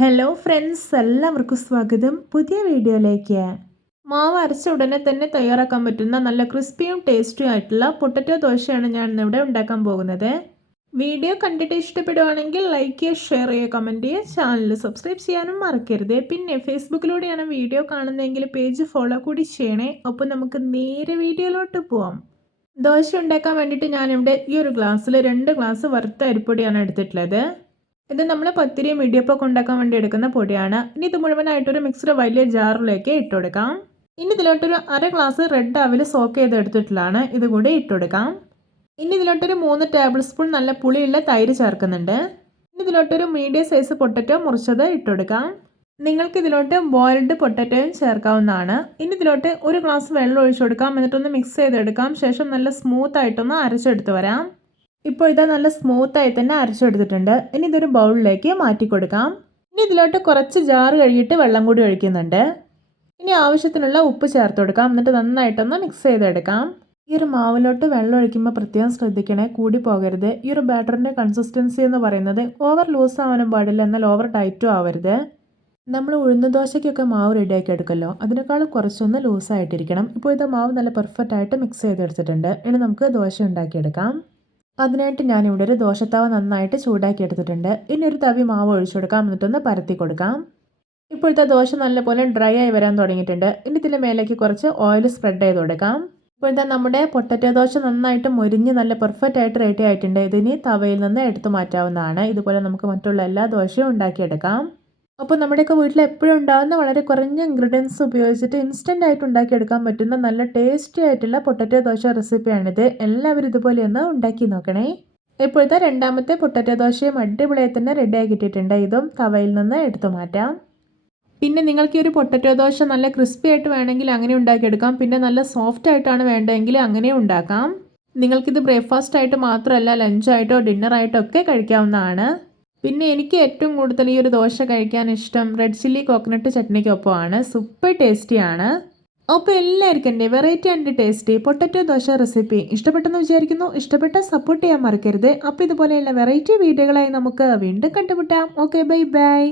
Hello friends, എല്ലാവർക്കും സ്വാഗതം പുതിയ വീഡിയോയിലേക്ക്. മാവ് അരച്ച ഉടനെ തന്നെ തയ്യാറാക്കാൻ പറ്റുന്ന നല്ല ക്രിസ്പിയും ടേസ്റ്റിയും ആയിട്ടുള്ള പൊട്ടറ്റോ ദോശയാണ് ഞാൻ ഇന്നിവിടെ ഉണ്ടാക്കാൻ പോകുന്നത്. വീഡിയോ കണ്ടിട്ട് ഇഷ്ടപ്പെടുവാണെങ്കിൽ ലൈക്ക് ചെയ്യുക, ഷെയർ ചെയ്യുക, കമൻറ്റ് ചെയ്യുക, ചാനൽ സബ്സ്ക്രൈബ് ചെയ്യാനും മറക്കരുത്. പിന്നെ ഫേസ്ബുക്കിലൂടെയാണ് വീഡിയോ കാണുന്നതെങ്കിൽ പേജ് ഫോളോ കൂടി ചെയ്യണേ. അപ്പോൾ നമുക്ക് നേരെ വീഡിയോയിലോട്ട് പോവാം. ദോശ ഉണ്ടാക്കാൻ വേണ്ടിയിട്ട് ഞാനിവിടെ ഈ ഒരു ഗ്ലാസ്സിൽ 2 ഗ്ലാസ് വറുത്ത അരിപ്പൊടിയാണ് എടുത്തിട്ടുള്ളത്. ഇത് നമ്മൾ പത്തിരിയും ഇടിയപ്പമൊക്കെ ഉണ്ടാക്കാൻ വേണ്ടി എടുക്കുന്ന പൊടിയാണ്. ഇനി ഇത് മുഴുവനായിട്ടൊരു മിക്സിയുടെ വലിയ ജാറിലേക്ക് ഇട്ടുകൊടുക്കാം. ഇനി ഇതിലോട്ടൊരു അര ഗ്ലാസ് റെഡ് അവിൽ സോക്ക് ചെയ്ത് എടുത്തിട്ടുള്ളതാണ്, ഇത് കൂടി ഇട്ടുകൊടുക്കാം. ഇനി ഇതിലോട്ടൊരു 3 ടേബിൾ സ്പൂൺ നല്ല പുളിയുള്ള തൈര് ചേർക്കുന്നുണ്ട്. ഇനി ഇതിലോട്ടൊരു മീഡിയം സൈസ് പൊട്ടറ്റോ മുറിച്ചത് ഇട്ടുകൊടുക്കാം. നിങ്ങൾക്ക് ഇതിലോട്ട് ബോയിൽഡ് പൊട്ടറ്റോയും ചേർക്കാവുന്നതാണ്. ഇനി ഇതിലോട്ട് ഒരു ഗ്ലാസ് വെള്ളം ഒഴിച്ചു കൊടുക്കാം. എന്നിട്ടൊന്ന് മിക്സ് ചെയ്തെടുക്കാം. ശേഷം നല്ല സ്മൂത്ത് ആയിട്ടൊന്ന് അരച്ചെടുത്ത് വരാം. ഇപ്പോൾ ഇതാ നല്ല സ്മൂത്തായി തന്നെ അരച്ചെടുത്തിട്ടുണ്ട്. ഇനി ഇതൊരു ബൗളിലേക്ക് മാറ്റി കൊടുക്കാം. ഇനി ഇതിലോട്ട് കുറച്ച് ജാറ് കഴുകിയിട്ട് വെള്ളം കൂടി ഒഴിക്കുന്നുണ്ട്. ഇനി ആവശ്യത്തിനുള്ള ഉപ്പ് ചേർത്ത് കൊടുക്കാം. എന്നിട്ട് നന്നായിട്ടൊന്ന് മിക്സ് ചെയ്തെടുക്കാം. ഈ ഒരു മാവിലോട്ട് വെള്ളം ഒഴിക്കുമ്പോൾ പ്രത്യേകം ശ്രദ്ധിക്കണേ, കൂടി പോകരുത്. ഈ ഒരു ബാറ്ററിൻ്റെ കൺസിസ്റ്റൻസി എന്ന് പറയുന്നത് ഓവർ ലൂസ് ആവാനും പാടില്ല, എന്നാൽ ഓവർ ടൈറ്റും ആവരുത്. നമ്മൾ ഉഴുന്ന് ദോശയ്ക്കൊക്കെ മാവ് റെഡിയാക്കി എടുക്കല്ലോ, അതിനേക്കാൾ കുറച്ചൊന്ന് ലൂസായിട്ടിരിക്കണം. ഇപ്പോൾ ഇത് മാവ് നല്ല പെർഫെക്റ്റ് ആയിട്ട് മിക്സ് ചെയ്തെടുത്തിട്ടുണ്ട്. ഇനി നമുക്ക് ദോശ ഉണ്ടാക്കിയെടുക്കാം. അതിനായിട്ട് ഞാനിവിടെ ഒരു ദോശത്തവ നന്നായിട്ട് ചൂടാക്കി എടുത്തിട്ടുണ്ട്. ഇനി ഒരു തവി മാവ് ഒഴിച്ചു കൊടുക്കാം. എന്നിട്ടൊന്ന് പരത്തി കൊടുക്കാം. ഇപ്പോഴത്തെ ദോശ നല്ലപോലെ ഡ്രൈ ആയി വരാൻ തുടങ്ങിയിട്ടുണ്ട്. ഇനി ഇതിൻ്റെ മേലേക്ക് കുറച്ച് ഓയിൽ സ്പ്രെഡ് ചെയ്ത് കൊടുക്കാം. ഇപ്പോഴത്തെ നമ്മുടെ പൊട്ടറ്റോ ദോശ നന്നായിട്ട് മൊരിഞ്ഞ് നല്ല പെർഫെക്റ്റ് ആയിട്ട് റെഡി ആയിട്ടുണ്ട്. ഇതിനി തവയിൽ നിന്ന് എടുത്തു മാറ്റാവുന്നതാണ്. ഇതുപോലെ നമുക്ക് മറ്റുള്ള എല്ലാ ദോശയും ഉണ്ടാക്കിയെടുക്കാം. അപ്പോൾ നമ്മുടെയൊക്കെ വീട്ടിൽ എപ്പോഴും ഉണ്ടാകുന്ന വളരെ കുറഞ്ഞ ഇൻഗ്രീഡിയൻസ് ഉപയോഗിച്ചിട്ട് ഇൻസ്റ്റൻ്റ് ആയിട്ട് ഉണ്ടാക്കിയെടുക്കാൻ പറ്റുന്ന നല്ല ടേസ്റ്റി ആയിട്ടുള്ള പൊട്ടറ്റോ ദോശ റെസിപ്പിയാണിത്. എല്ലാവരും ഇതുപോലെ ഒന്ന് ഉണ്ടാക്കി നോക്കണേ. ഇപ്പോഴത്തെ രണ്ടാമത്തെ പൊട്ടറ്റോ ദോശയും അടിപൊളിയായി തന്നെ റെഡി ആക്കിയിട്ടുണ്ട്. ഇതും തവയിൽ നിന്ന് എടുത്തു മാറ്റാം. പിന്നെ നിങ്ങൾക്ക് ഈ ഒരു പൊട്ടറ്റോ ദോശ നല്ല ക്രിസ്പി ആയിട്ട് വേണമെങ്കിൽ അങ്ങനെ ഉണ്ടാക്കിയെടുക്കാം. പിന്നെ നല്ല സോഫ്റ്റ് ആയിട്ടാണ് വേണ്ടതെങ്കിൽ അങ്ങനെ ഉണ്ടാക്കാം. നിങ്ങൾക്കിത് ബ്രേക്ക്ഫാസ്റ്റ് ആയിട്ട് മാത്രമല്ല, ലഞ്ചായിട്ടോ ഡിന്നറായിട്ടോ ഒക്കെ കഴിക്കാവുന്നതാണ്. പിന്നെ എനിക്ക് ഏറ്റവും കൂടുതൽ ഈ ഒരു ദോശ കഴിക്കാൻ ഇഷ്ടം റെഡ് ചില്ലി കോക്കനട്ട് ചട്നിക്കൊപ്പമാണ്. സൂപ്പർ ടേസ്റ്റിയാണ്. അപ്പോൾ എല്ലാവർക്കും എൻ്റെ variety and tasty potato dosa recipe ഇഷ്ടപ്പെട്ടെന്ന് വിചാരിക്കുന്നു. ഇഷ്ടപ്പെട്ടാൽ സപ്പോർട്ട് ചെയ്യാൻ മറക്കരുത്. അപ്പോൾ ഇതുപോലെയുള്ള വെറൈറ്റി വീഡിയോകളായി നമുക്ക് വീണ്ടും കണ്ടുമുട്ടാം. Okay, bye bye.